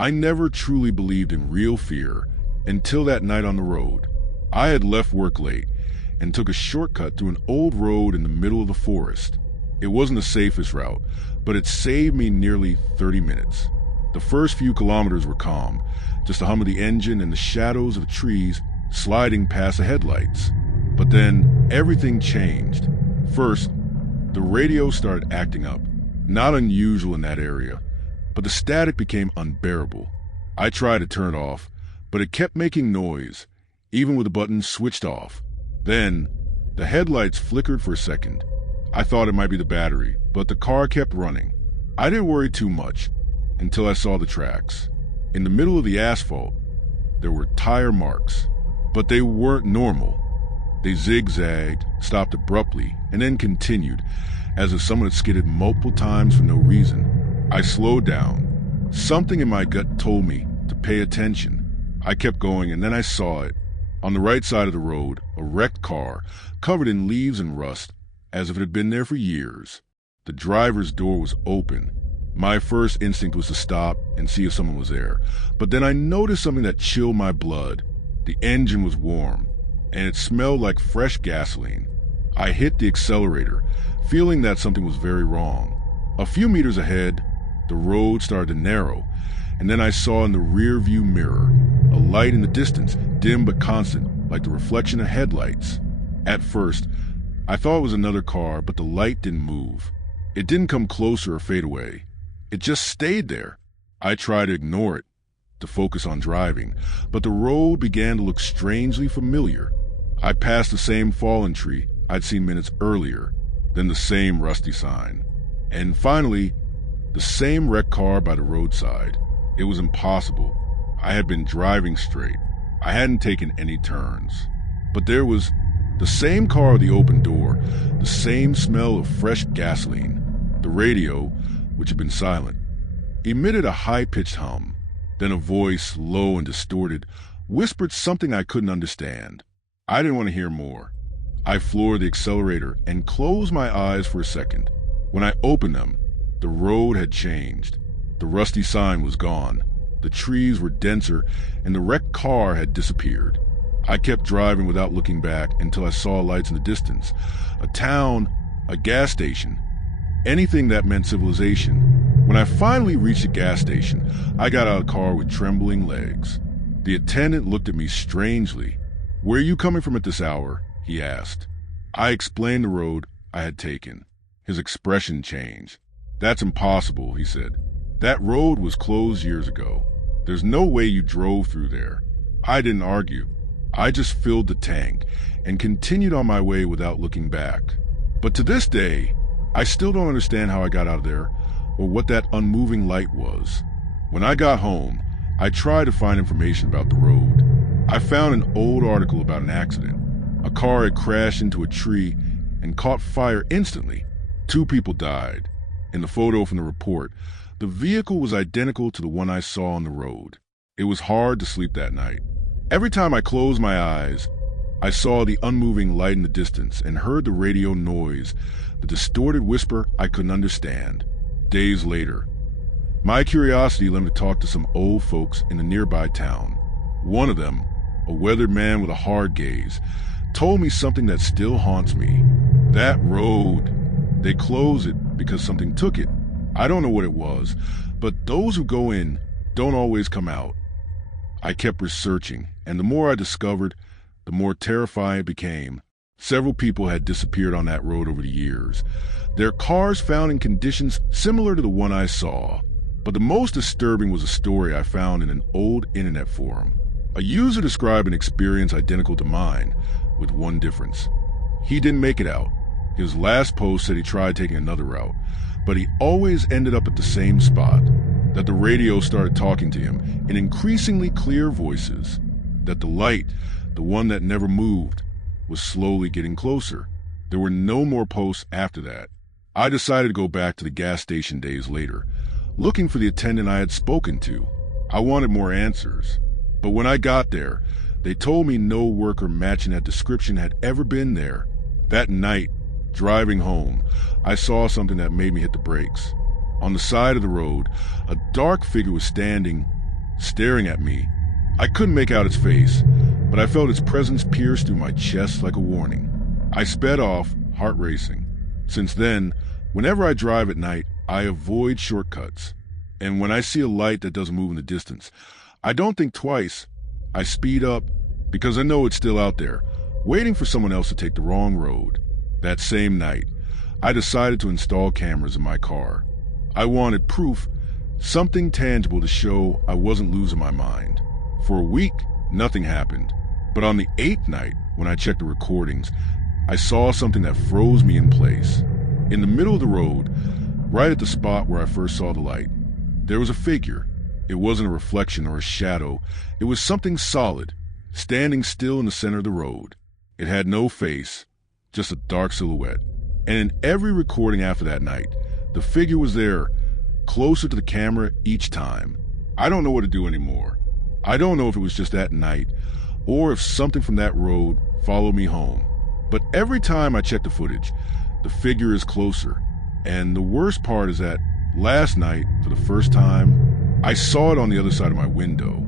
I never truly believed in real fear until that night on the road. I had left work late and took a shortcut through an old road in the middle of the forest. It wasn't the safest route, but it saved me nearly 30 minutes. The first few kilometers were calm, just the hum of the engine and the shadows of the trees sliding past the headlights. But then everything changed. First, the radio started acting up. Not unusual in that area, but the static became unbearable. I tried to turn it off, but it kept making noise, even with the button switched off. Then, the headlights flickered for a second. I thought it might be the battery, but the car kept running. I didn't worry too much until I saw the tracks. In the middle of the asphalt, there were tire marks, but they weren't normal. They zigzagged, stopped abruptly, and then continued, as if someone had skidded multiple times for no reason. I slowed down. Something in my gut told me to pay attention. I kept going, and then I saw it. On the right side of the road, a wrecked car, covered in leaves and rust, as if it had been there for years. The driver's door was open. My first instinct was to stop and see if someone was there, but then I noticed something that chilled my blood. The engine was warm, and it smelled like fresh gasoline. I hit the accelerator, feeling that something was very wrong. A few meters ahead, the road started to narrow, and then I saw in the rear-view mirror a light in the distance, dim but constant, like the reflection of headlights. At first, I thought it was another car, but the light didn't move. It didn't come closer or fade away. It just stayed there. I tried to ignore it, to focus on driving, but the road began to look strangely familiar. I passed the same fallen tree I'd seen minutes earlier, then the same rusty sign, and finally, the same wrecked car by the roadside. It was impossible. I had been driving straight. I hadn't taken any turns. But there was the same car with the open door, the same smell of fresh gasoline. The radio, which had been silent, emitted a high-pitched hum. Then a voice, low and distorted, whispered something I couldn't understand. I didn't want to hear more. I floored the accelerator and closed my eyes for a second. When I opened them, the road had changed. The rusty sign was gone. The trees were denser, and the wrecked car had disappeared. I kept driving without looking back until I saw lights in the distance. A town, a gas station, anything that meant civilization. When I finally reached the gas station, I got out of the car with trembling legs. The attendant looked at me strangely. "Where are you coming from at this hour?" he asked. I explained the road I had taken. His expression changed. "That's impossible," he said. "That road was closed years ago. There's no way you drove through there." I didn't argue. I just filled the tank and continued on my way without looking back. But to this day, I still don't understand how I got out of there or what that unmoving light was. When I got home, I tried to find information about the road. I found an old article about an accident. A car had crashed into a tree and caught fire instantly. 2 people died. In the photo from the report, the vehicle was identical to the one I saw on the road. It was hard to sleep that night. Every time I closed my eyes, I saw the unmoving light in the distance and heard the radio noise, the distorted whisper I couldn't understand. Days later, my curiosity led me to talk to some old folks in a nearby town. One of them, a weathered man with a hard gaze, told me something that still haunts me. That road, they closed it because something took it. I don't know what it was, but those who go in don't always come out. I kept researching, and the more I discovered, the more terrifying it became. Several people had disappeared on that road over the years, their cars found in conditions similar to the one I saw. But the most disturbing was a story I found in an old internet forum. A user described an experience identical to mine, with one difference. He didn't make it out. His last post said he tried taking another route, but he always ended up at the same spot. That the radio started talking to him in increasingly clear voices. That the light, the one that never moved, was slowly getting closer. There were no more posts after that. I decided to go back to the gas station days later, looking for the attendant I had spoken to. I wanted more answers. But when I got there, they told me no worker matching that description had ever been there. That night, driving home, I saw something that made me hit the brakes. On the side of the road, a dark figure was standing staring at me. I couldn't make out its face, but I felt its presence pierce through my chest like a warning. I sped off, heart racing. Since then, whenever I drive at night, I avoid shortcuts. And when I see a light that doesn't move in the distance, I don't think twice. I speed up because I know it's still out there, waiting for someone else to take the wrong road. That same night, I decided to install cameras in my car. I wanted proof, something tangible to show I wasn't losing my mind. For a week, nothing happened. But on the 8th night, when I checked the recordings, I saw something that froze me in place. In the middle of the road, right at the spot where I first saw the light, there was a figure. It wasn't a reflection or a shadow. It was something solid, standing still in the center of the road. It had no face, just a dark silhouette. And in every recording after that night, the figure was there, closer to the camera each time. I don't know what to do anymore. I don't know if it was just that night, or if something from that road followed me home. But every time I check the footage, the figure is closer. And the worst part is that last night, for the first time, I saw it on the other side of my window.